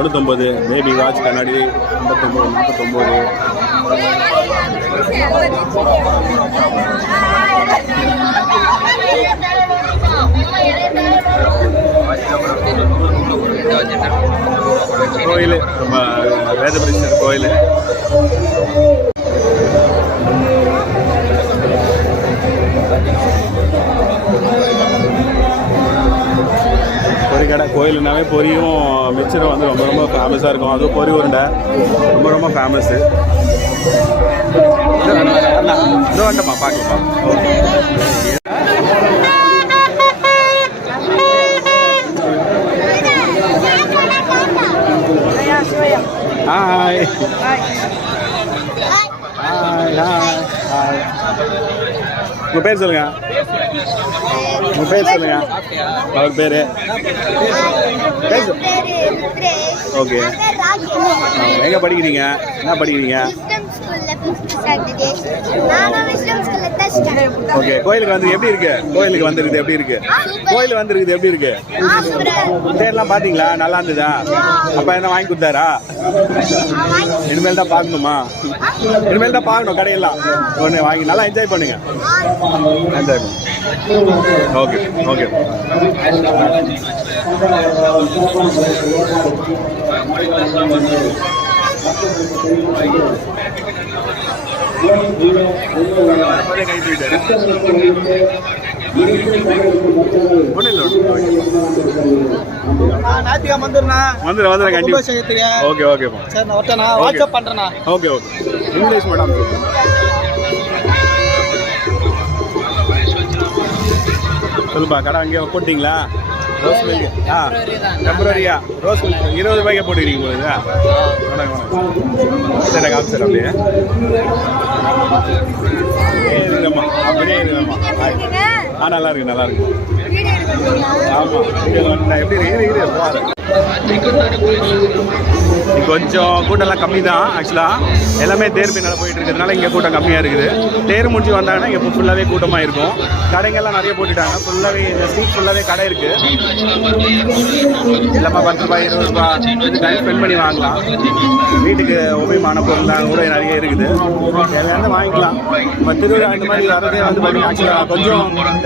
தொண்ணூத்தொம்பது baby watch கண்ணாடி ஐம்பத்தொம்பது நாற்பத்தொம்பது. கோயில் நம்ம வேதபுரீஸ்வரர் கோயில். கடை கோயிலுனாவே பொரியும் மிச்சரும் வந்து ரொம்ப ரொம்ப ஃபேமஸாக இருக்கும். அதுவும் பொரி உருண்டை. ரொம்ப ரொம்ப ஃபேமஸ்ஸு இது வேண்டாமா பார்க்கலாமா okay hi hi hi hi உங்கள் பேர் சொல்லுங்க. உங்கள் பேர் சொல்லுங்க. அவர் பேர்? பேர் ஓகே. எங்கே படிக்கிறீங்க? என்ன படிக்கிறீங்க? ஓகே கோயிலுக்கு வந்து எப்படி இருக்கு? கோயிலுக்கு வந்திருக்குது எப்படி இருக்கு? கோயில் வந்திருக்குது எப்படி இருக்கு? பேர்லாம் பாத்தீங்களா நல்லா இருந்ததா? அப்பா என்ன வாங்கி கொடுத்தாரா? இனிமேல் தான் பார்க்கணுமா? இனிமேல் தான் பார்க்கணும் கடையெல்லாம். ஒன்று வாங்கி நல்லா என்ஜாய் பண்ணுங்க. என்ஜாய் பண்ணுங்க. ஓகே ஓகே கை தூக்கிட்டாரு ஒன்றும் ஓகே சரி நான் ஒருத்தண்ணா வாட்ஸ்அப் பண்ணுறேண்ணா ஓகே ஓகே இங்கிலீஷ் மேடம் சொல்லுப்பா கடை அங்கே போட்டிங்களா? Rose milk. ஆ டெம்பரரியா. Rose milk. இருபது ரூபாய்க்கு போட்டுக்கிறீங்க உங்களுக்கு வணக்கம் வணக்கம். சரி காமிச்சு அப்படியே. இருங்கம்மா அப்படியே இருங்கம்மா ஆ நல்லா இருக்கு நல்லா இருக்கு. ஆமாம் எப்படி இருக்கு இரு, இரு, பாரு. இங்க கொஞ்சம் கூட்டம்லாம் கம்மி தான் ஆக்சுவலாக எல்லாமே தேர் பின்னால் போயிட்டு இருக்கிறதுனால இங்கே கூட்டம் கம்மியாக இருக்குது. தேர் முடிஞ்சு வந்தாங்கன்னா இங்கே ஃபுல்லாகவே கூட்டமாக இருக்கும். கடைங்கெல்லாம் நிறைய போட்டுட்டாங்க. ஃபுல்லாகவே இந்த ஸ்ட்ரீட் ஃபுல்லாகவே கடை இருக்குது எல்லாமே பத்து ரூபாய் இருபது ரூபாய் டைம் ஸ்பெண்ட் பண்ணி வாங்கலாம். வீட்டுக்கு உபயோகமான பொருள்லாம் கூட நிறைய இருக்குது. தேவையானது வாங்கிக்கலாம். இப்போ திருவிழா அந்த மாதிரி வரதே வந்து பார்த்தீங்கன்னா ஆக்சுவலாக கொஞ்சம்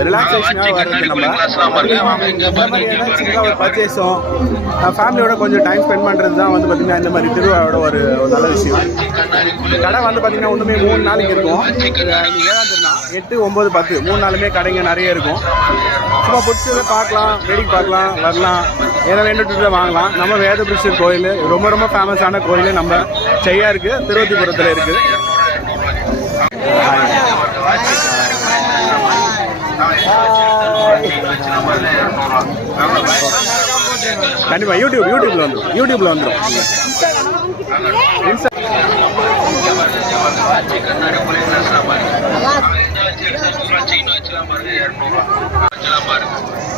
ரிலாக்ஸேஷனாக வர்றது நம்ம இந்த ஒரு பர்ச்சேஸும் ஃபேமிலியோட கொஞ்சம் டைம் ஸ்பெண்ட் பண்ணுறது தான் வந்து பார்த்திங்கன்னா இந்த மாதிரி திருவிழாவோட ஒரு நல்ல விஷயம். கடை வந்து பார்த்திங்கன்னா ஒன்றுமே மூணு நாளைக்கு இருக்கும். ஏழாம் திருநாள் எட்டு ஒம்பது பத்து. மூணு நாளுமே கடைங்க நிறைய இருக்கும். சும்மா பிடிச்சதை பார்க்கலாம் வேடிக்கை பார்க்கலாம் வரலாம். ஏதோ வேண்டுட்டு வாங்கலாம். நம்ம வேதபுரிஷர் கோயில் ரொம்ப ரொம்ப ஃபேமஸான கோயில் நம்ம செய்யா இருக்குது திருவத்திபுரத்தில் இருக்குது கண்டிப்பாக யூடியூப் யூடியூப்ல வந்துடும் யூடியூப்ல வந்துடும் இன்ஸ்டா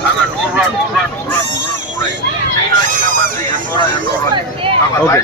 நூறுரூவா நூறுரூவா நூறுரூவா நூறுரூவா எங்க- எங்களை காட்டுங்க எங்களை இரநூறுவா hi hi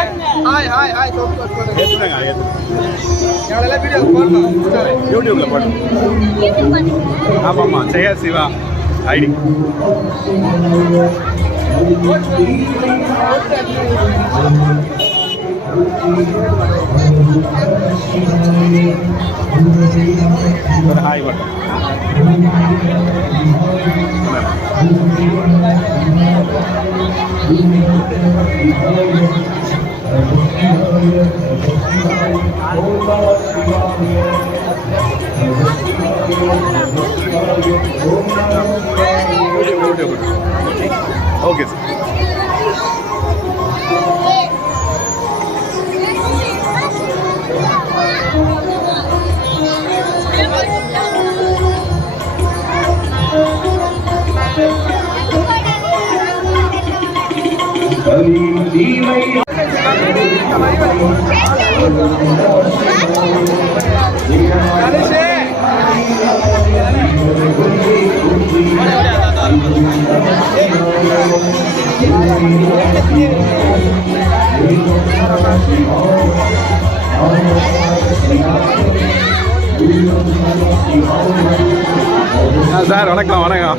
hi hi hi ஏத்துறாங்க எவ்வளோ வீடியோ போடணும்? யூடியூப்ல போடணும். ஆமாம்மா ஜெயா சிவா ஐடி. ஒரு ஹாய் பட்டம் Thank சார் சார் வணக்கம் வணக்கம்.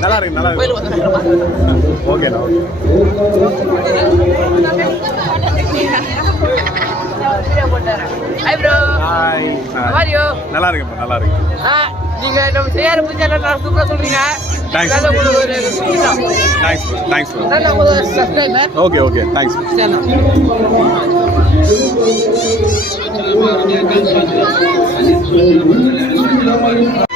நல்லா இருக்கு நல்லா இருக்கு ஓகேண்ணா ஓகே நல்லா இருக்குப்பா நல்லா இருக்கு நீங்க நம்ம செய்யார புரிஞ்சா நல்லா சூப்பரா சொல்றீங்க Thanks. Thanks thanks Gracias.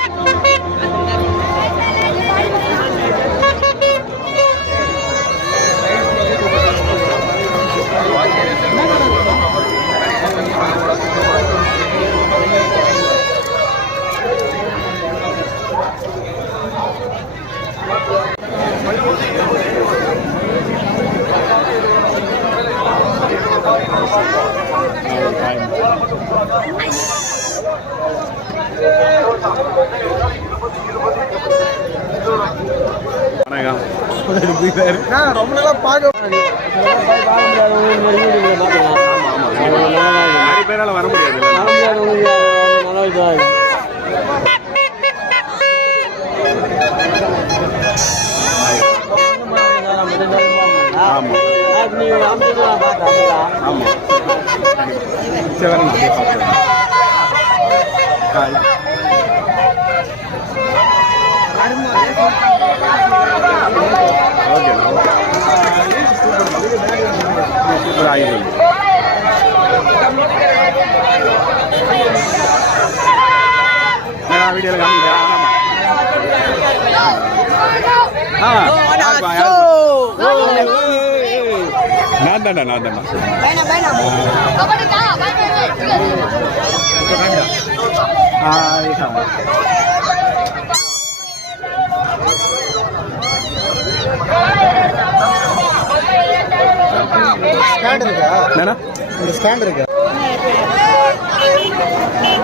Okay okay thanks ரொம்ப நல்லா பார்க்க நிறைய பேரால வர முடியாது ஆமாம் ஆமா ஆமா சரி வரேன் நான் போய் பார்க்குறேன். ஹாய் ஓகே சூப்பர் ஆகிடுது நான் வீடியோவில் காமிக்கிறேன் ஆ யாருப்பா, யாருப்பா? நான் தான்டா நான் தான்டா கபடிக்கா ஹாய் ஸ்டாண்ட் இருக்கா என்னண்ணா? இந்த ஸ்டாண்ட் இருக்கா?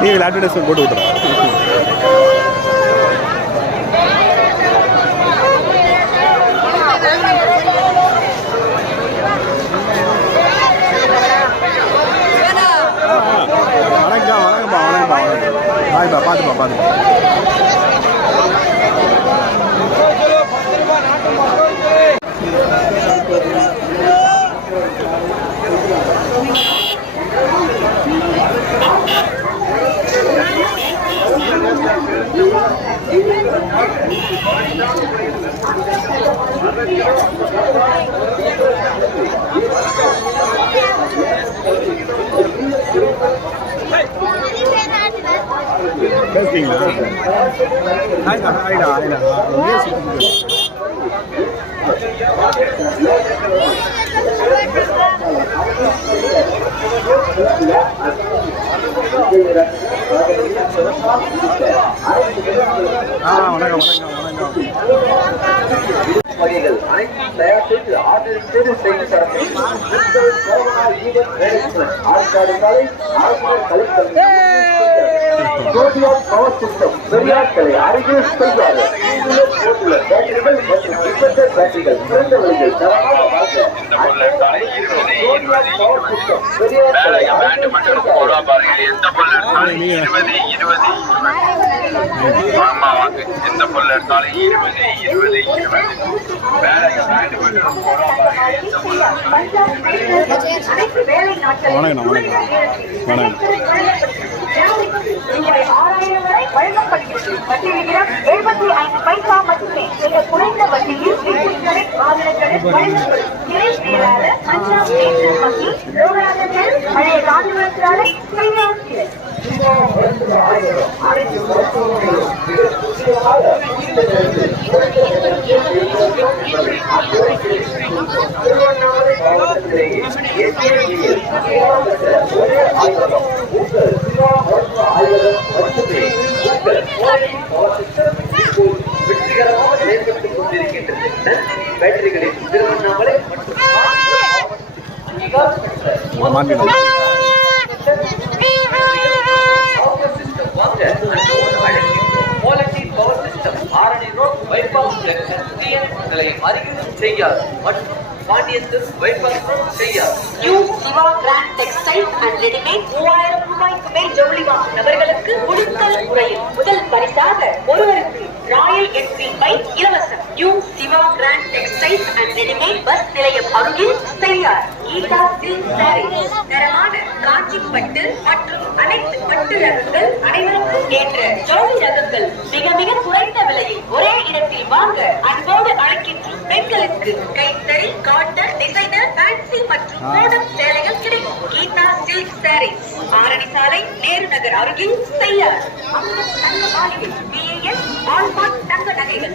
இதில் அட்வர்டைஸ்மெண்ட் போட்டு விட்டுறேன் வணக்கம் வணக்கம்ப்பா வணக்கம்ப்பா வணக்கம். பாய்ப்பா பார்த்துப்பா பார்த்துப்பா பேசுறீங்களா ஹாய்டா ஹாய்டா ஹாய்டா எங்கேயோ சுத்திட்டு ஆ வணக்கம் வணக்கம் வணக்கம் வகைகள் அனைத்தும் தயார் செய்து ஆர்டர் செய்து செய்து தரப்படும் ஆற்காடு காலை ஆற்காடு கலைக்கல்வி ஜோடியாக் பவர் சிஸ்டம் பெரியார்களை அருகில் செய்யாது போட்டுள்ள பேட்டரிகள் மற்றும் டிபெண்டர் பேட்டரிகள் சிறந்த விலையில் தரமாக வாங்க ஜோடியாக் வணக்கம். வணக்கம் வணக்கம் ஆறாயிரம் வரை வழங்கப்படுகிறது. வட்டி விகிதம் எழுபத்தி ஐந்து பைசா மட்டுமே மிக குறைந்த வட்டியில் வீட்டுகளை வழங்கப்படும். மேலாளர் வங்கி லோகநாதன் பழைய திருவண்ணாமலை மாவட்டத்திலேயே ஒரே ஆய்வகம் உங்கள் ஆய்வகம் உங்கள் மாவட்டத்தில் இப்போது வெற்றிகரமாக செயல்பட்டுக் கொண்டிருக்கின்றது பேட்டரிகளில் திருவண்ணாமலை மற்றும் system power system Arani TN அருகிலும் செய்யாது மற்றும் பாண்டியத்தில் பைபாஸ் செய்யாது new Shiva grand textile and readymade மூவாயிரம் ரூபாய்க்கு மேல் ஜவுளி வாங்கும் நபர்களுக்கு குழுக்கள் முறையில் முதல் பரிசாக ஒருவருக்கு ராயல் என்ஃபீல்ட் பைக் இலவசம். New Shiva grand textile and readymade bus நிலையம் அருகில் செய்யார் கீதா சில்க் தரமான காஞ்சி பட்டு மற்றும் அனைத்து பட்டு ரகங்கள் அனைவருக்கும் ஏற்ற ஜவுளி ரகங்கள் மிக மிக குறைந்த விலையில் ஒரே இடத்தில் வாங்க அன்போடு அழைக்கின்றோம் பெண்களுக்கு கைத்தறி காட்டன் டிசைனர் ஃபேன்சி மற்றும் மோடம் சேலைகள் கிடைக்கும். கீதா சில்க் சாரி ஆரணி சாலை நேரு நகர் அருகில் செய்யார் அம்மன் தங்க மாளிகை. நகைகள் ஆல்பாட் தங்க நகைகள்.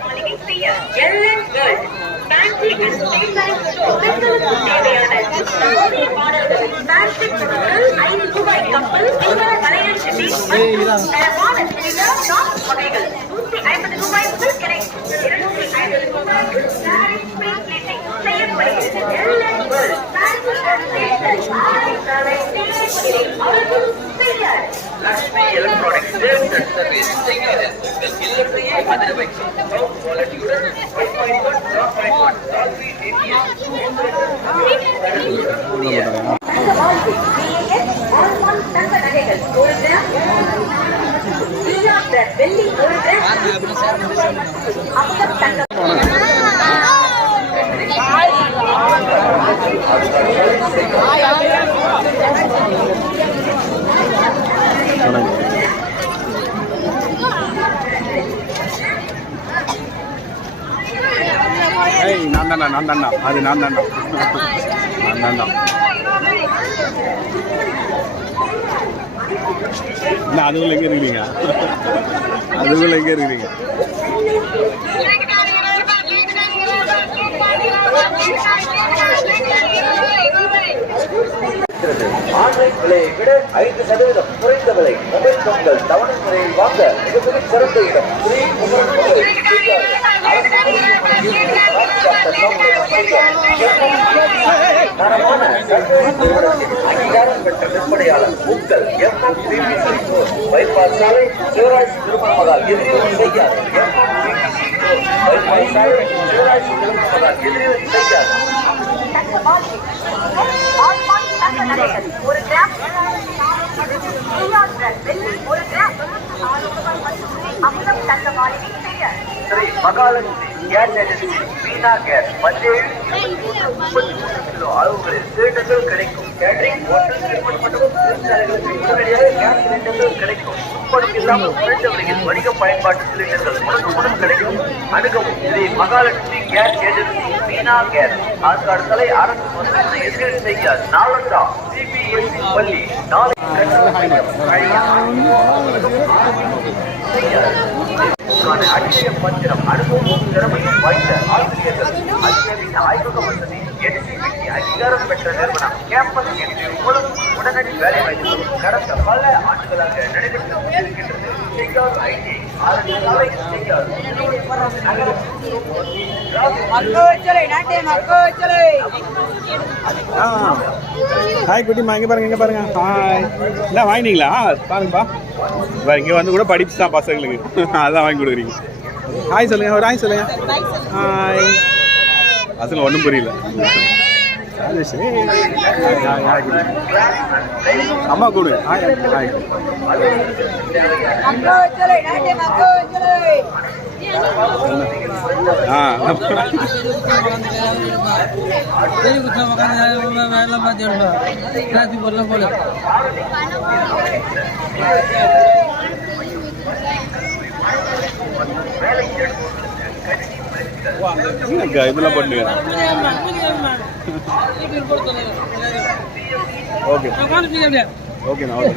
மாளிகை செய்யார் எல்என் வேர்ல்ட் ஃபேன்சி பெண்களுக்கு தேவையான நவீன பொருட்கள் ஐந்து ரூபாய் கப்பல் வளையல் மற்றும் தரமான வகைகள் நூற்றி ஐம்பது கிடைக்கும் இருநூற்றி ஐம்பது ரூபாய்க்கு சாரி ஸ்ப்ரிங் ப்ளீட்டிங் செய்யப்படுகிறது LN world fancy and stationery ஆலை சாலை தேவைப்படுகிறது அவர்கள் Cheyyar Lakshmi electronics sales and service செய்கிறது உங்கள் இல்லத்தையே அதிர வைக்கும் top குவாலிட்டியுடன் one point one top point one Dolby கூடிய தங்க மாளிகை பிஏஎஸ் ஆல்பாட் தங்க நகைகள் ஒரு கிராம் சில்வர் வெள்ளி ஒரு கிராம் அம்சம் தங்க வணக்கம் ஏய் நான் தான்டா அது நான் தான்டா நான் தான்டா என்ன அதுக்குள்ள எங்கே இருக்கிறீங்க? அதுக்குள்ள எங்கே இருக்கிறீங்க? ஆன்லைன் விலையை விட ஐந்து சதவீதம் குறைந்த விலை. மொபைல் போன்கள் தவணை முறையில் வாங்க மிகப்பெரிய சிறந்த இடம். ஸ்ரீ தரமான அங்கீகாரம் பெற்ற விற்பனையாளர் உங்கள் பைபாஸ் சாலை சிவராஜ் பைபாஸ் சாலை சிவராஜ் ஒரு கிராம் ஒரு கிராம் தங்க மாளிகை Mahalakshmi gas agency Meena gas பதினேழு முப்பத்தி மூணு கிலோ அளவுகளில் சிலிண்டர்கள் கிடைக்கும் கேட்டரிங் ஹோட்டல் திருமண மண்டபம் தொழிற்சாலைகளுக்கு உடனடியாக கேஸ் சிலிண்டர்கள் கிடைக்கும் முப்பதும் இல்லாமல் குறைந்த விலையில் வணிக பயன்பாட்டு சிலிண்டர்கள் உடனுக்குடன் கிடைக்கும் அணுகவும் Shri Mahalakshmi gas agency Beena gas Arcot தலை அரசு மருத்துவமனை எதிரில் செய்யார் நாளந்தா சிபிஎஸ்சி பள்ளி நாளை உங்களுக்கான அடிய பத்திரம் அனுபவமும் திறமையும் வாய்ந்த ஆசிரியர்கள் அதிநவீன ஆய்வக வசதி என்சிபிடி அங்கீகாரம் பெற்ற நிறுவனம் கேம்பஸ் இன்டர்வியூ மூலம் உடனடி வேலை வாய்ப்பு கடந்த பல ஆண்டுகளாக நடைபெற்று கொண்டிருக்கின்றது. ஐடி ஆ. ஹாய் குட்டிமா இங்கே பாருங்க இங்கே பாருங்க. ஹாய் என்ன வாங்கினீங்களா? பாருங்கப்பா. வேற இங்கே வந்து கூட படிப்பு தான் பசங்களுக்கு. அதான் வாங்கி கொடுக்குறீங்க. ஹாய் சொல்லுங்க ஒரு ஹாய் சொல்லுங்க. ஹாய் அசல் ஒன்றும் புரியல. ராஜேஷ், ஏய். ஹாய், ஹாய், அம்மா கூடு ஹாய் ஹாய் ஆ என்னக்கா இதெல்லாம் பண்ணுங்க ஓகே ஓகேண்ணா ஓகே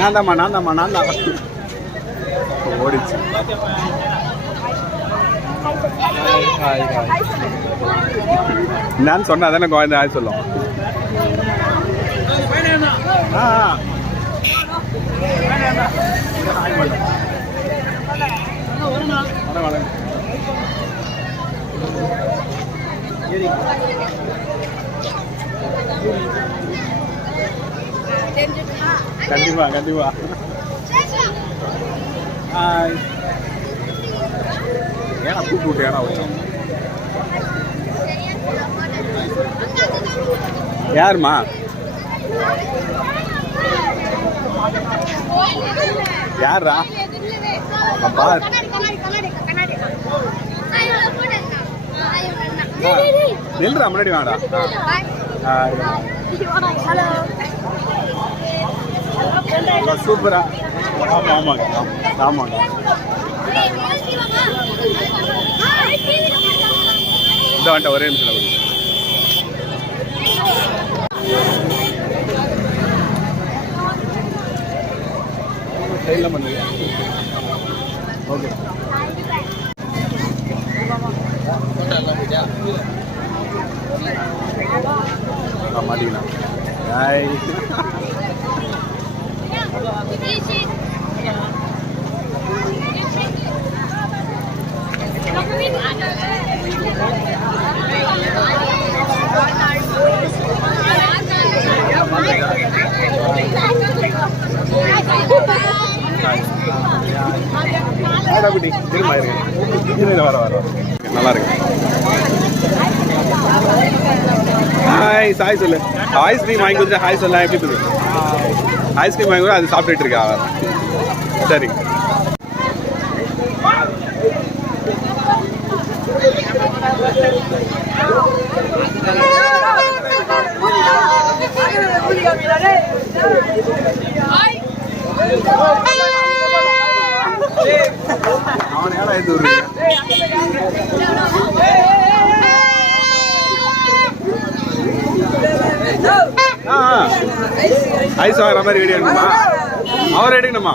நான் நான்தாம்மா நான் தாம்மா நான் தான் ஓடிச்சு நான் சொன்னா தானே குழந்தை ஹாய் சொல்லும். ஆ ஆ. Hi madam. வணக்கம், வணக்கம். கண்டிப்பா கண்டிப்பா. ஏன்னா கூப்பிட்டு விட்டு ஏன்னா வச்சோம் யாருமா யாரா அப்பா. நில்றா முன்னாடி வாடா. சூப்பரா. ஆமா ஆமாங்க ஆமாங்க இந்த வந்துட்ட ஒரே நிமிஷம் விடு. சைடில் பண்ணுங்க. ஓகே ஆ, மாட்டிக்கலாம் ஹாய் ஹாய்டா குட்டி திரும்ப இருங்க இரு, வர வர வர. நல்லா இருக்கு ஹாய் சாய் சொல்லு ஐஸ்கிரீம் வாங்கி கொடுத்துட்டு ஹாய் சொல்ல எப்படி இருக்குது ஐஸ்கிரீம் வாங்கி கூட அது சாப்பிட்டுட்டு இருக்கா? அவ. சரி அவன் ஏடா இது விடுறீங்க ஆ ஆ. ஐஸ் வாங்குற மாதிரி வீடியோ எடுக்கணுமா அவர் எடுக்கணுமா?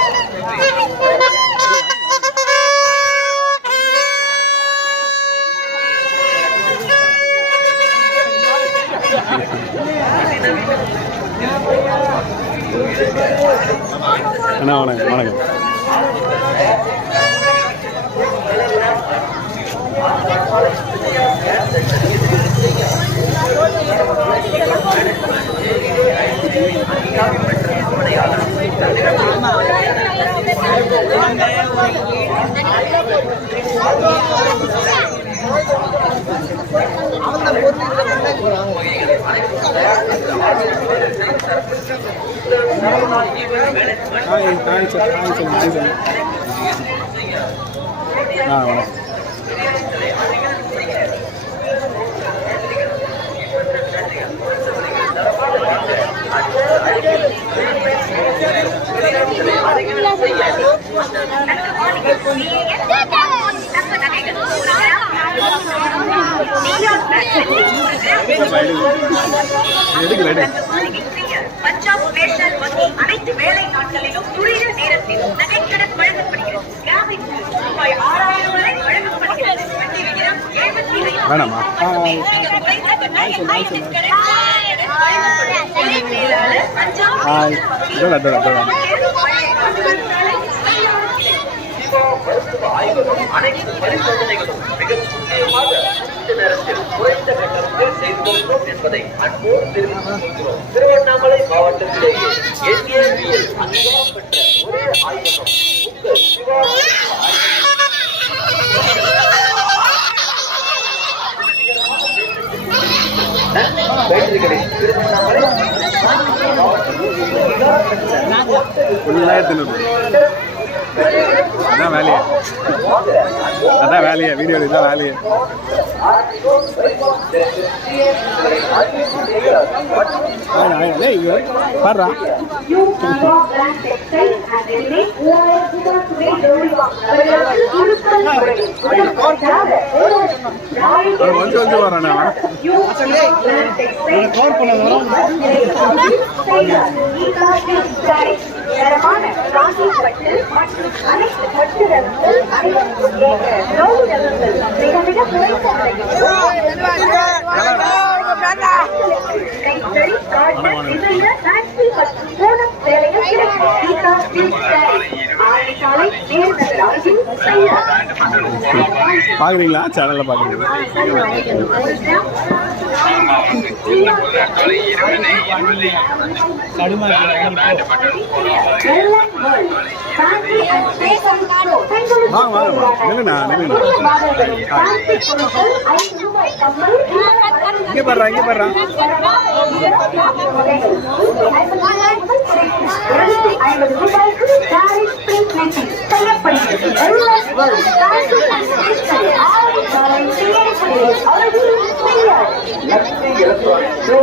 Hi hi sir hi sir hi sir ஆ வணக்கம் எடுக்கல எடு பஞ்சாப் நேஷனல் வங்கி அனைத்து வேலை நாட்களிலும் துரித நேரத்தில் நகைக்கடன் வழங்கப்படுகிறது கிராமிற்கு ரூபாய் ஆறாயிரம் வரை வழங்கப்படுகிறது வட்டி விகிதம் எழுபத்தி ஐந்து வேணாமா? ஹாய் இதோட அதோட அதோட அனைத்து பரிசோதனைகளும் மிக இந்த நேரத்தில் குறைந்த கட்டணத்தில் செய்து கொள்கிறோம் என்பதை அன்போடு தெரிவித்துக் கொள்கிறோம் திருவண்ணாமலை மாவட்டத்திலேயே என்ஏபிஎல் அங்கீகாரம் பெற்ற ஒரே ஆய்வகம் உங்கள் சிவா பேட்டரிகளில் அதான் வேலையா. அதான் வேலையா. வீடியோ இதான் வேலையா. ஆ பாடுறா. வந்து வந்து வரானே Siva Brand Textile தரமான காந்தி பட்டு மற்றும் அனைத்து பட்டு ரகங்கள் அனைவருக்கும் ஏற்ற ஜவுளி ரகங்கள் மிக மிக குறைந்த கைத்தறி காட்டன் டிசைனர் ஃபேன்சி மற்றும் பூனம் சேலைகள் கிடைக்கும் கீதா சில்க் சாரி ஆரணிசாலை நேர்நகர் அருகில் செய்யலாம் பார்க்குறீங்களா சேனலில் பார்க்குறீங்களா ஆமா வந்து இந்த புல் எடுத்தாலும் இருபது இருபது வாங்க வாங்க நில்லுண்ணா நில்லுண்ணா இங்கே பாடுறா இங்கே பாடுறா ஐம்பது ரூபாய்க்கு சாரீஸ் பிரிண்ட் மேக்கிங் செய்யப்படுகிறது Lakshmi electronics show